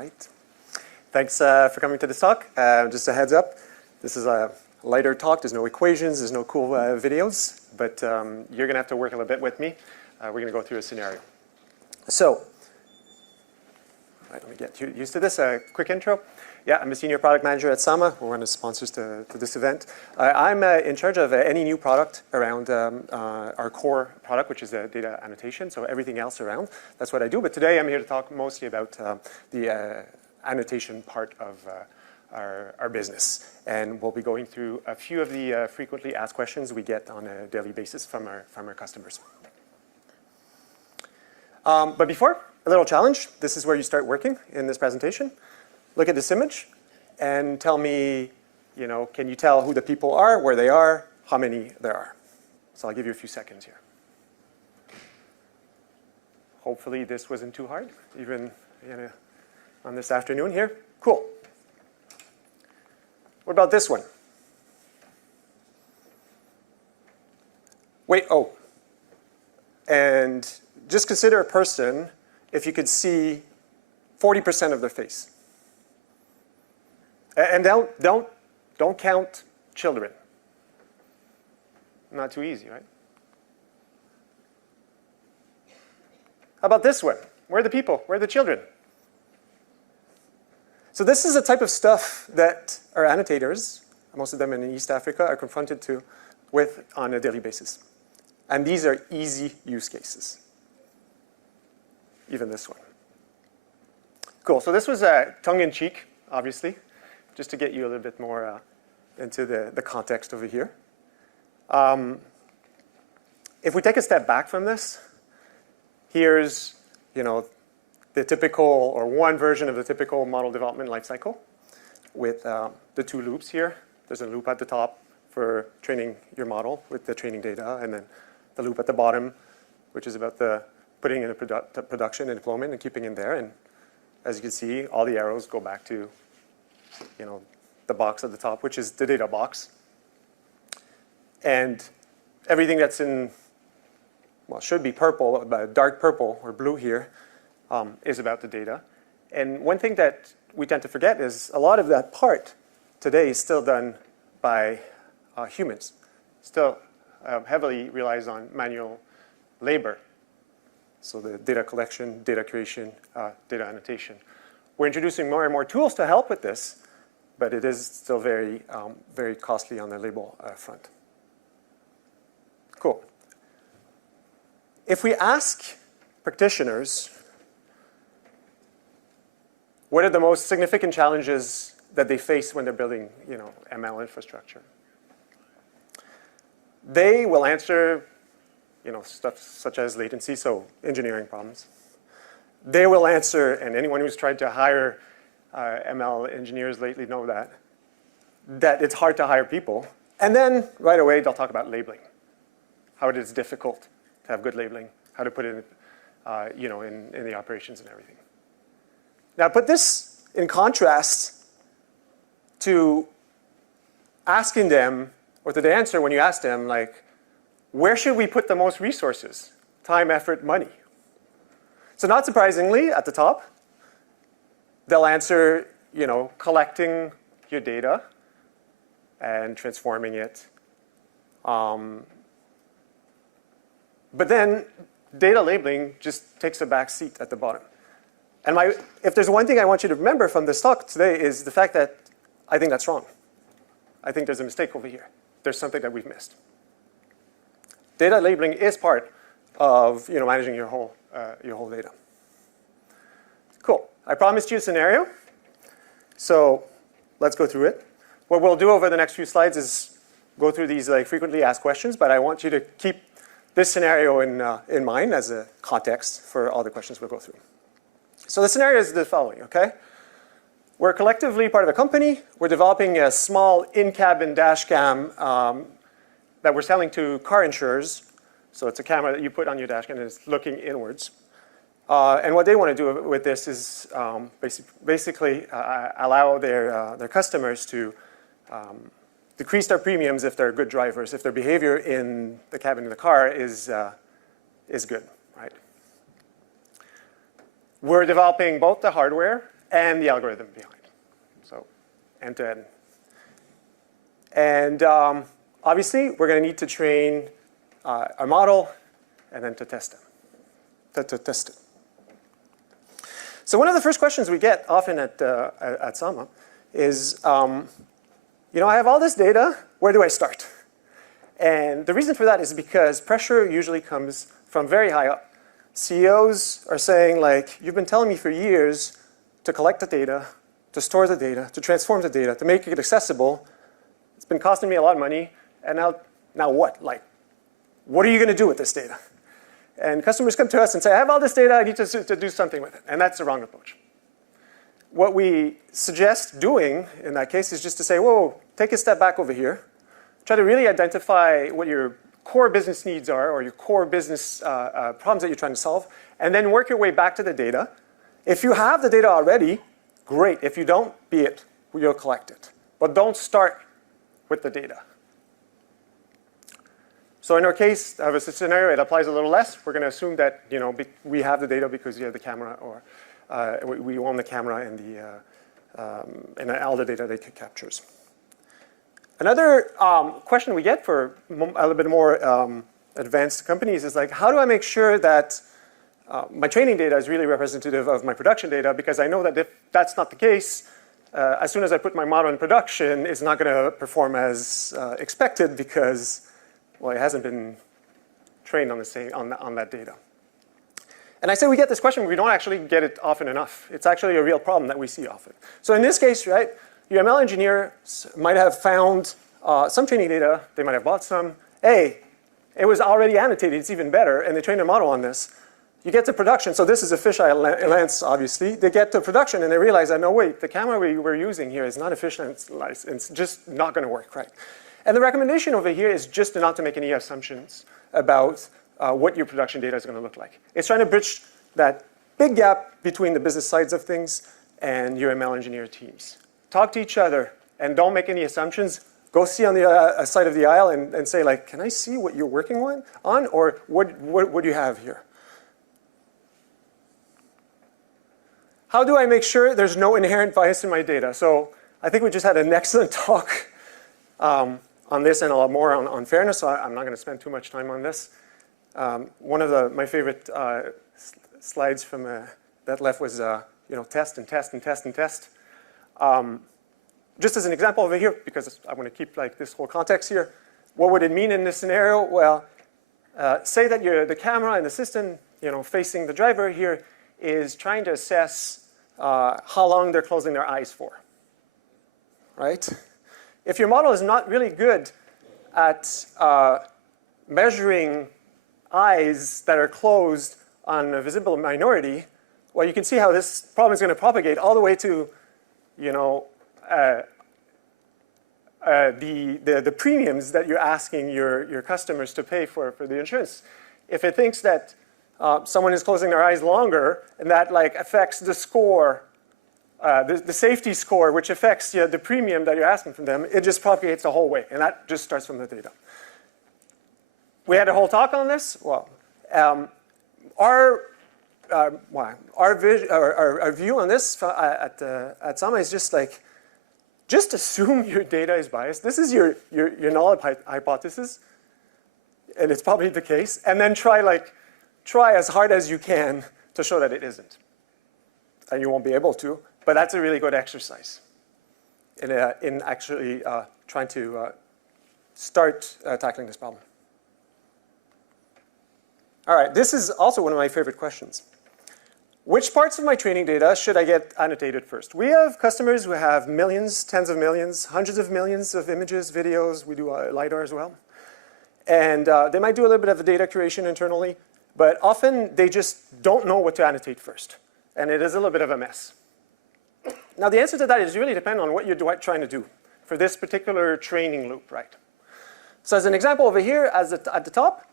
right. Thanks for coming to this talk. Just a heads up, this is a lighter talk. There's no equations, there's no cool videos, but you're going to have to work a little bit with me. We're going to go through a scenario. So, let me get used to this. Quick intro. Yeah, I'm a senior product manager at Sama. We're one of the sponsors to this event. I'm in charge of any new product around our core product, which is data annotation, so everything else around. That's what I do. But today I'm here to talk mostly about the annotation part of our business. And we'll be going through a few of the frequently asked questions we get on a daily basis from our customers. But before, a little challenge. This is where you start working in this presentation. Look at this image and tell me, can you tell who the people are, where they are, how many there are? So I'll give you a few seconds here. Hopefully this wasn't too hard, even on this afternoon here. Cool. What about this one? Wait, oh. And just consider a person if you could see 40% of their face. And don't count children. Not too easy, right? How about this one? Where are the people? Where are the children? So this is the type of stuff that our annotators, most of them in East Africa, are confronted with on a daily basis. And these are easy use cases. Even this one. Cool, so this was tongue-in-cheek, obviously, just to get you a little bit more into the context over here. If we take a step back from this, here's the typical, or one version of the typical model development lifecycle with the two loops here. There's a loop at the top for training your model with the training data, and then the loop at the bottom, which is about the putting in a production and deployment and keeping it there. And as you can see, all the arrows go back to the box at the top, which is the data box. And everything that's in, well, should be purple, but dark purple or blue here, is about the data. And one thing that we tend to forget is a lot of that part today is still done by humans. Still heavily relies on manual labor. So the data collection, data creation, data annotation. We're introducing more and more tools to help with this, but it is still very, very costly on the label front. Cool. If we ask practitioners, what are the most significant challenges that they face when they're building, ML infrastructure? They will answer, stuff such as latency, so engineering problems. They will answer, and anyone who's tried to hire ML engineers lately know that it's hard to hire people. And then right away they'll talk about labeling, how it is difficult to have good labeling, how to put it, in the operations and everything. Now put this in contrast to asking them, or to the answer when you ask them, like, where should we put the most resources? Time, effort, money. So not surprisingly, at the top, they'll answer, collecting your data and transforming it. But then data labeling just takes a back seat at the bottom. And if there's one thing I want you to remember from this talk today is the fact that I think that's wrong. I think there's a mistake over here. There's something that we've missed. Data labeling is part of managing your whole data. Cool. I promised you a scenario, so let's go through it. What we'll do over the next few slides is go through these frequently asked questions, but I want you to keep this scenario in mind as a context for all the questions we'll go through. So the scenario is the following, okay? We're collectively part of a company. We're developing a small in-cabin dash cam that we're selling to car insurers. So it's a camera that you put on your dash cam and it's looking inwards. And what they want to do with this is basically allow their customers to decrease their premiums if they're good drivers, if their behavior in the cabin of the car is good, right? We're developing both the hardware and the algorithm behind. So end to end. And obviously, we're going to need to train our model and then to test it. To test it. So one of the first questions we get often at Sama is, you know, I have all this data. Where do I start? And the reason for that is because pressure usually comes from very high up. CEOs are saying, like, you've been telling me for years to collect the data, to store the data, to transform the data, to make it accessible. It's been costing me a lot of money. And now what? Like, what are you going to do with this data? And customers come to us and say, I have all this data. I need to do something with it. And that's the wrong approach. What we suggest doing in that case is just to say, whoa, take a step back over here. Try to really identify what your core business needs are or your core business problems that you're trying to solve, and then work your way back to the data. If you have the data already, great. If you don't, be it. You'll collect it. But don't start with the data. So in our case, of a scenario, it applies a little less. We're going to assume that, you know, we have the data because you have the camera, or we own the camera and all the data that it captures. Another question we get for a little bit more advanced companies is like, how do I make sure that my training data is really representative of my production data? Because I know that if that's not the case, as soon as I put my model in production, it's not going to perform as expected because, well, it hasn't been trained on that data. And I say we get this question, but we don't actually get it often enough. It's actually a real problem that we see often. So in this case, right, your ML engineers might have found some training data. They might have bought some. Hey, it was already annotated. It's even better. And they trained a model on this. You get to production. So this is a fisheye lens, obviously. They get to production, and they realize that, no, wait, the camera we're using here is not efficient. It's just not going to work, right? And the recommendation over here is just not to make any assumptions about what your production data is going to look like. It's trying to bridge that big gap between the business sides of things and your ML engineer teams. Talk to each other and don't make any assumptions. Go see on the side of the aisle and say, like, can I see what you're working on, or what do you have here? How do I make sure there's no inherent bias in my data? So I think we just had an excellent talk on this and a lot more on fairness, so I'm not going to spend too much time on this. One of my favorite slides from that left was, you know, test and test and test and test. Just as an example over here, because I want to keep like this whole context here, what would it mean in this scenario? Well, say that the camera and the system, you know, facing the driver here is trying to assess how long they're closing their eyes for, right? If your model is not really good at measuring eyes that are closed on a visible minority, well, you can see how this problem is going to propagate all the way to, you know, the premiums that you're asking your customers to pay for the insurance. If it thinks that someone is closing their eyes longer, and that like affects the score, the safety score, which affects the premium that you're asking from them, it just propagates the whole way, and that just starts from the data. We had a whole talk on this. Well, our view on this at Sama is just like, just assume your data is biased. This is your null hypothesis, and it's probably the case. And then try as hard as you can to show that it isn't. And you won't be able to, but that's a really good exercise in actually trying to start tackling this problem. All right, this is also one of my favorite questions. Which parts of my training data should I get annotated first? We have customers who have millions, tens of millions, hundreds of millions of images, videos. We do LiDAR as well. And they might do a little bit of data curation internally, but often they just don't know what to annotate first. And it is a little bit of a mess. Now, the answer to that is really depend on what you're trying to do for this particular training loop, right? So as an example over here, at the top,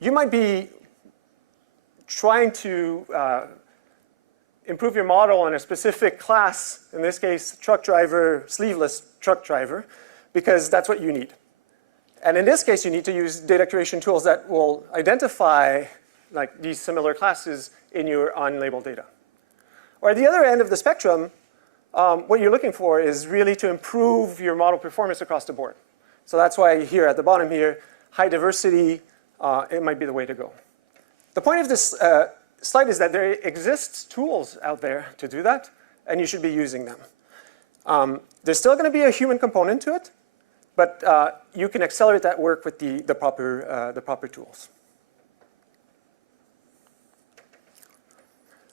you might be trying to improve your model on a specific class, in this case, truck driver, sleeveless truck driver, because that's what you need. And in this case, you need to use data curation tools that will identify like these similar classes in your unlabeled data. Or at the other end of the spectrum, what you're looking for is really to improve your model performance across the board. So that's why here at the bottom here, high diversity, it might be the way to go. The point of this slide is that there exists tools out there to do that, and you should be using them. There's still going to be a human component to it, but you can accelerate that work with the proper tools.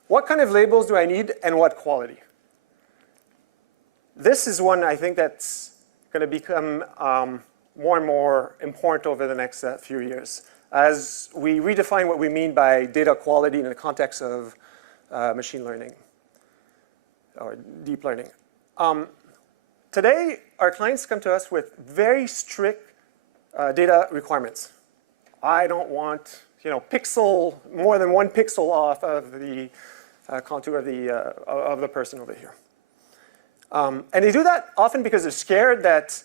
What kind of labels do I need and what quality? This is one I think that's going to become more and more important over the next few years as we redefine what we mean by data quality in the context of machine learning or deep learning. Today, our clients come to us with very strict data requirements. I don't want, more than 1 pixel off of the contour of the person over here. And they do that often because they're scared that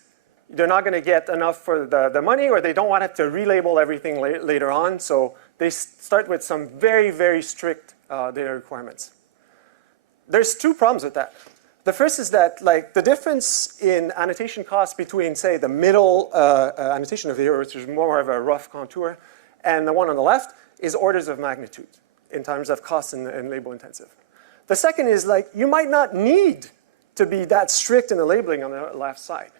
they're not going to get enough for the money, or they don't want to have to relabel everything later on. So they start with some very, very strict data requirements. There's 2 problems with that. The first is that the difference in annotation costs between, say, the middle annotation over here, which is more of a rough contour, and the one on the left is orders of magnitude in terms of cost and label intensive. The second is you might not need to be that strict in the labeling on the left side,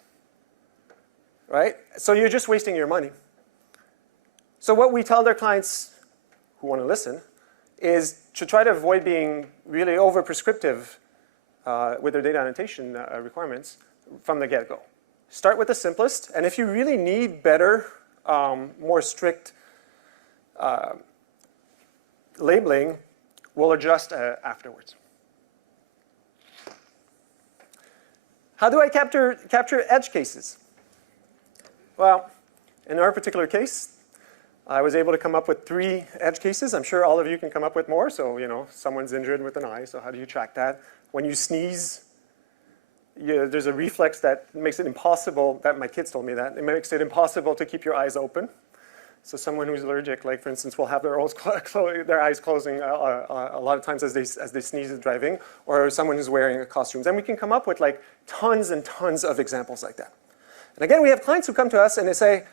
right? So you're just wasting your money. So what we tell their clients who want to listen is to try to avoid being really over-prescriptive with their data annotation requirements from the get-go. Start with the simplest, and if you really need better, more strict labeling, we'll adjust afterwards. How do I capture edge cases? Well, in our particular case, I was able to come up with 3 edge cases. I'm sure all of you can come up with more. So, someone's injured with an eye, so how do you track that? When you sneeze, there's a reflex that makes it impossible, that my kids told me that, it makes it impossible to keep your eyes open. So someone who's allergic, for instance, will have their eyes closing a lot of times as they sneeze at driving, or someone who's wearing costumes. And we can come up with tons and tons of examples like that. And again, we have clients who come to us and they say,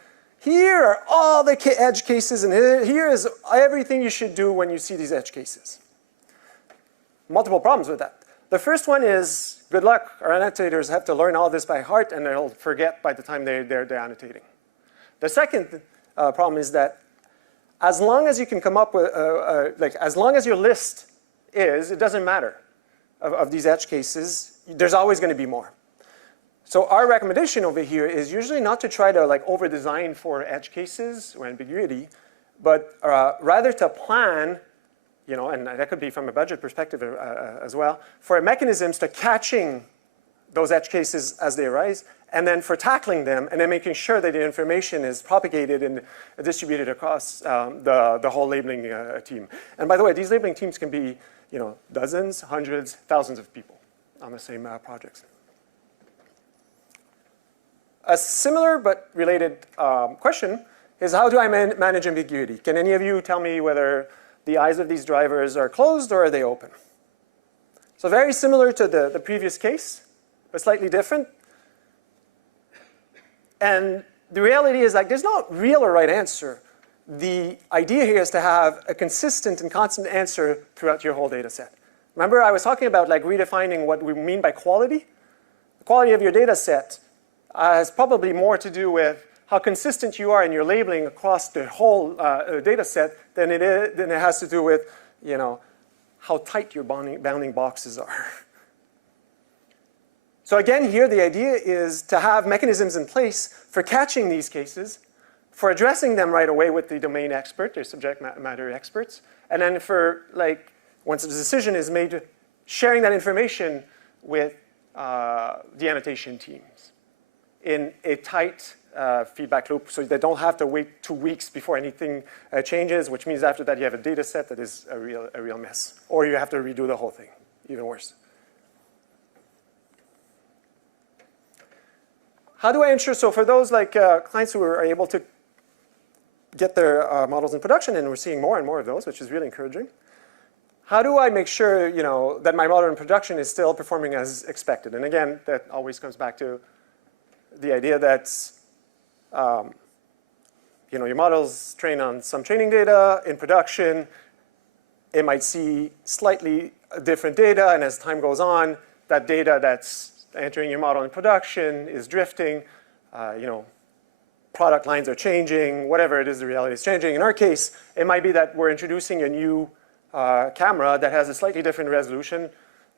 here are all the edge cases, and here is everything you should do when you see these edge cases. Multiple problems with that. The first one is, good luck. Our annotators have to learn all this by heart, and they'll forget by the time they're annotating. The second problem is that as long as you can come up with, as long as your list is, it doesn't matter of these edge cases, there's always going to be more. So our recommendation over here is usually not to try to over-design for edge cases or ambiguity, but rather to plan, and that could be from a budget perspective as well, for mechanisms to catching those edge cases as they arise, and then for tackling them, and then making sure that the information is propagated and distributed across the whole labeling team. And by the way, these labeling teams can be dozens, hundreds, thousands of people on the same projects. A similar but related question is, how do I manage ambiguity? Can any of you tell me whether the eyes of these drivers are closed or are they open? So very similar to the previous case, but slightly different. And the reality is there's no real or right answer. The idea here is to have a consistent and constant answer throughout your whole data set. Remember I was talking about redefining what we mean by quality? The quality of your data set has probably more to do with how consistent you are in your labeling across the whole data set than it has to do with how tight your bounding boxes are. So again, here the idea is to have mechanisms in place for catching these cases, for addressing them right away with the domain expert, their subject matter experts, and then for once a decision is made, sharing that information with the annotation teams in a tight feedback loop, so they don't have to wait 2 weeks before anything changes, which means after that you have a data set that is a real mess. Or you have to redo the whole thing, even worse. How do I ensure, so for those clients who are able to get their models in production, and we're seeing more and more of those, which is really encouraging, how do I make sure, that my model in production is still performing as expected? And again, that always comes back to the idea that, your model's trained on some training data. In production, it might see slightly different data, and as time goes on, that data that's entering your model in production is drifting. Product lines are changing, whatever it is, the reality is changing. In our case, it might be that we're introducing a new camera that has a slightly different resolution,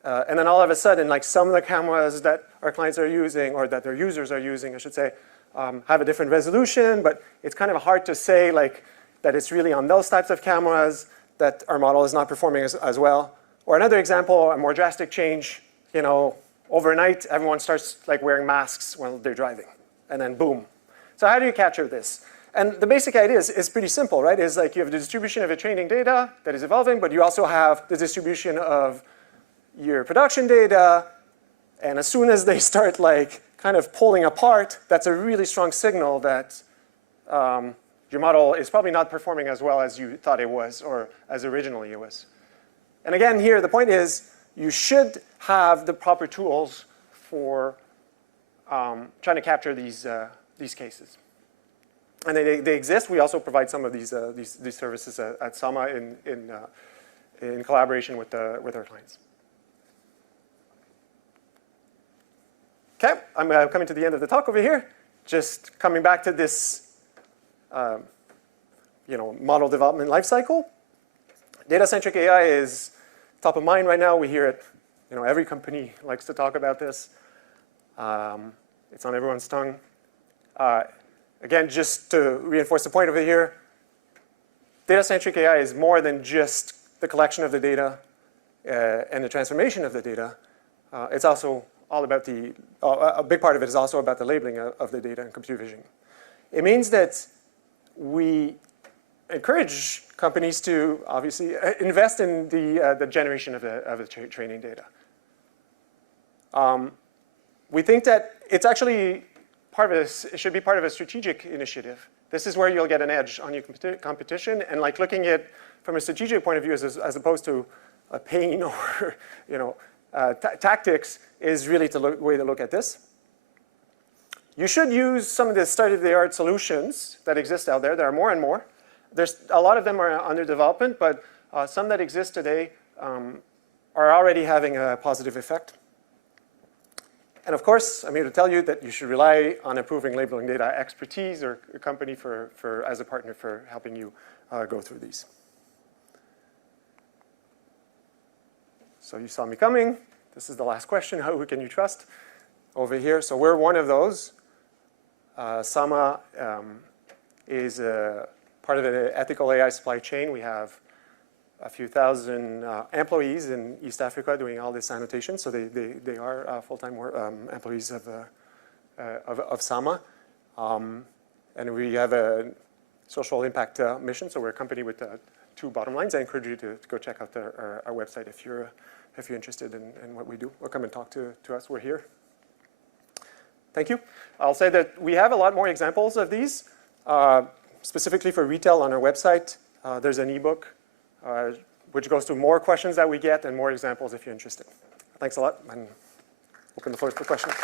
and then all of a sudden, like some of the cameras that our clients are using, or that their users are using, I should say, have a different resolution, but it's kind of hard to say that it's really on those types of cameras that our model is not performing as well. Or another example, a more drastic change, overnight, everyone starts wearing masks while they're driving, and then boom. So how do you capture this? And the basic idea is pretty simple, right? It's like you have the distribution of your training data that is evolving, but you also have the distribution of your production data, and as soon as they start kind of pulling apart, that's a really strong signal that your model is probably not performing as well as you thought it was, or as originally it was. And again, here, the point is, you should have the proper tools for trying to capture these cases. And they exist. We also provide some of these services at Sama in collaboration with our clients. Okay, I'm coming to the end of the talk over here. Just coming back to this, model development lifecycle. Data-centric AI is top of mind right now. We hear it. Every company likes to talk about this. It's on everyone's tongue. Again, just to reinforce the point over here, data-centric AI is more than just the collection of the data and the transformation of the data. It's also all about a big part of it is also about the labeling of the data and computer vision. It means that we encourage companies to obviously invest in the generation of the training data. We think that it's actually it should be part of a strategic initiative. This is where you'll get an edge on your competition, and looking at from a strategic point of view as opposed to a pain or tactics is really the way to look at this. You should use some of the state-of-the-art solutions that exist out there. There are more and more. A lot of them are under development, but some that exist today are already having a positive effect. And of course, I'm here to tell you that you should rely on improving labeling data expertise or a company as a partner for helping you go through these. So you saw me coming. This is the last question. Who can you trust? Over here. So we're one of those. Sama is part of an ethical AI supply chain. We have a few thousand employees in East Africa doing all this annotation. So they are full-time employees of Sama. And we have a social impact mission. So we're a company with 2 bottom lines. I encourage you to go check out our website if you're interested in what we do, or come and talk to us. We're here. Thank you. I'll say that we have a lot more examples of these, specifically for retail on our website. There's an ebook which goes through more questions that we get and more examples if you're interested. Thanks a lot, and open the floor for questions.